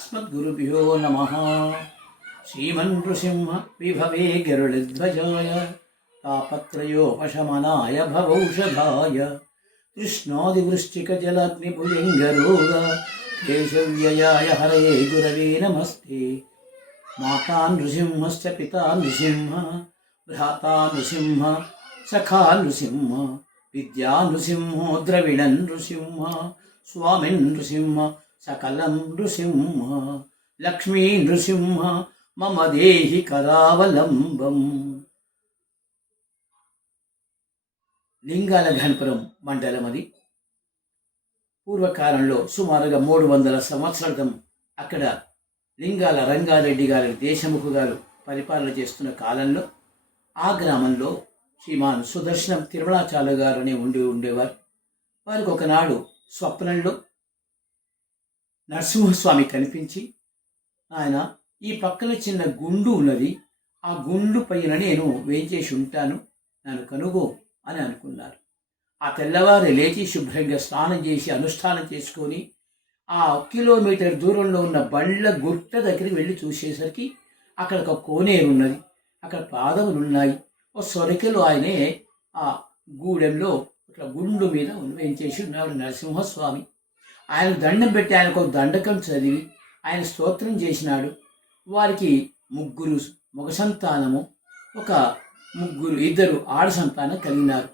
अस्मद्गुरुभ्यो नमः। श्रीमन्नृसिंह विभवे गरुडध्वजाय तापत्रयोपशमनाय भवौषधाय कृष्णादिवृश्चिकजलाग्निभुजङ्गरोग केशव्ययाय हरये गुरवे नमस्ते। माता नृसिंहश्च पिता नृसिंह भ्राता नृसिंह सखा नृसिंह विद्या नृसिंहो द्रविणं नृसिंह स्वामी नृसिंह सकलं नृसिंह लक्ष्मी नृसिंह मम देहि करावलंबं। లింగాల ఘనపురం మండలం అది. పూర్వకాలంలో సుమారుగా 300 సంవత్సరాల క్రితం అక్కడ లింగాల రంగారెడ్డి గారి దేశముఖు గారు పరిపాలన చేస్తున్న కాలంలో ఆ గ్రామంలో శ్రీమాన్ సుదర్శనం తిరుమలాచార్య గారు అని ఉండేవారు. వారికి ఒకనాడు స్వప్నంలో నరసింహస్వామి కనిపించి, ఆయన ఈ పక్కన చిన్న గుండు ఉన్నది, ఆ గుండు పైన నేను వేంచేసి ఉంటాను, నన్ను కనుగో అని అనుకున్నారు. ఆ తెల్లవారు లేచి శుభ్రంగా స్నానం చేసి అనుష్ఠానం చేసుకొని ఆ కిలోమీటర్ దూరంలో ఉన్న బండ్ల గుట్ట దగ్గరికి వెళ్ళి చూసేసరికి అక్కడ ఒక కోనేరు ఉన్నది, అక్కడ పాదములు ఉన్నాయి. ఓ సొరకెలు ఆయనే ఆ గూడెంలో ఇట్లా గుండు మీద వేంచేసి ఉన్నాడు నరసింహస్వామి. ఆయన దండం పెట్టి ఆయనకు ఒక దండకం చదివి ఆయన స్తోత్రం చేసినాడు. వారికి 3 మగ సంతానము, ఇద్దరు ఆడ సంతానం కలిగినారు.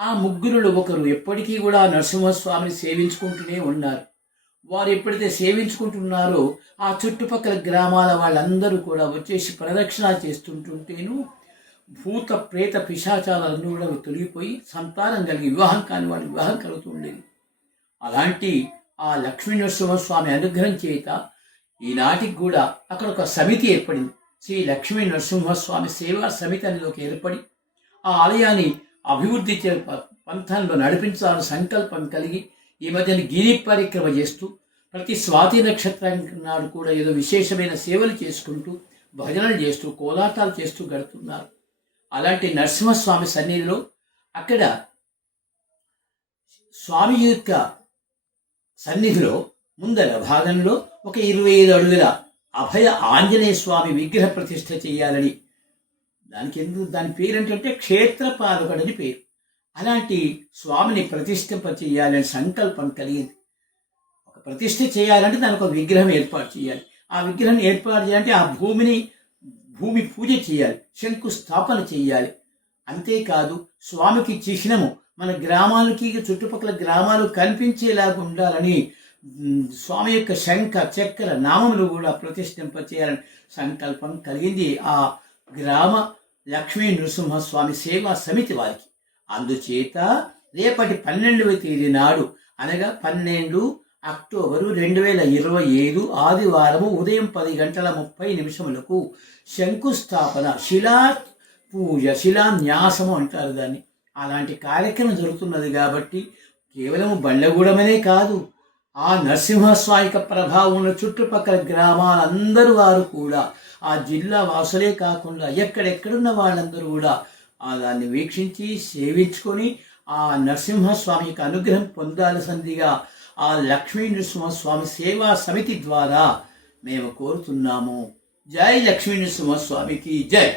ఆ 3లో ఒకరు ఎప్పటికీ కూడా నరసింహస్వామిని సేవించుకుంటూనే ఉన్నారు. వారు ఎప్పుడైతే సేవించుకుంటున్నారో ఆ చుట్టుపక్కల గ్రామాల వాళ్ళందరూ కూడా వచ్చేసి ప్రదక్షిణ చేస్తుంటేను భూత ప్రేత పిశాచాలన్నీ కూడా తొలగిపోయి సంతానం కలిగి వివాహం కాని వాడి వివాహం కలుగుతుండేది. అలాంటి ఆ లక్ష్మీ నరసింహస్వామి అనుగ్రహం చేత ఈనాటికి కూడా అక్కడ ఒక సమితి ఏర్పడింది. శ్రీ లక్ష్మీ నరసింహస్వామి సేవా సమితి అనేలోకి ఏర్పడి ఆ ఆలయాన్ని అభివృద్ధి పంథంలో నడిపించాలని సంకల్పం కలిగి ఈ మధ్యన గిరి పరిక్రమ చేస్తూ ప్రతి స్వాతి నక్షత్రం నాడు కూడా ఏదో విశేషమైన సేవలు చేసుకుంటూ భజనలు చేస్తూ కోలాటాలు చేస్తూ గడుపుతున్నారు. అలాంటి నరసింహస్వామి సన్నిధిలో అక్కడ స్వామి యొక్క సన్నిధిలో ముందర భాగంలో ఒక 25 అడుగుల అభయ ఆంజనేయ స్వామి విగ్రహ ప్రతిష్ఠ చేయాలని, దాని పేరు ఏంటంటే క్షేత్రపాలకుడని పేరు. అలాంటి స్వామిని ప్రతిష్ఠింప చేయాలని సంకల్పం కలిగింది. ఒక ప్రతిష్ఠ చేయాలంటే దానికి ఒక విగ్రహం ఏర్పాటు చేయాలి. ఆ విగ్రహం ఏర్పాటు చేయాలంటే ఆ భూమి పూజ చేయాలి, శంకుస్థాపన చేయాలి. అంతేకాదు స్వామికి చిహ్నము మన గ్రామాలకి చుట్టుపక్కల గ్రామాలు కనిపించేలాగా ఉండాలని స్వామి యొక్క శంఖ చక్ర నామములు కూడా ప్రతిష్ఠింప చేయాలని సంకల్పం కలిగింది ఆ గ్రామ లక్ష్మీ నృసింహస్వామి సేవా సమితి వారికి. అందుచేత రేపటి 12వ తేదీ నాడు అనగా 12 అక్టోబరు 2025 ఆదివారము ఉదయం 10:30 శంకుస్థాపన, శిలా పూజ, శిలాన్యాసము అంటారు దాన్ని. అలాంటి కార్యక్రమం జరుగుతున్నది కాబట్టి కేవలం బండ్లగూడమనే కాదు, ఆ నరసింహస్వామి ప్రభావం ఉన్న చుట్టుపక్కల గ్రామాలందరూ వారు కూడా, ఆ జిల్లా వాసులే కాకుండా ఎక్కడెక్కడున్న వాళ్ళందరూ కూడా దాన్ని వీక్షించి సేవించుకొని ఆ నరసింహస్వామి యొక్క అనుగ్రహం పొందాల్సిందిగా ఆ లక్ష్మీ నరసింహస్వామి సేవా సమితి ద్వారా మేము కోరుతున్నాము. జై లక్ష్మీ నరసింహస్వామికి జై.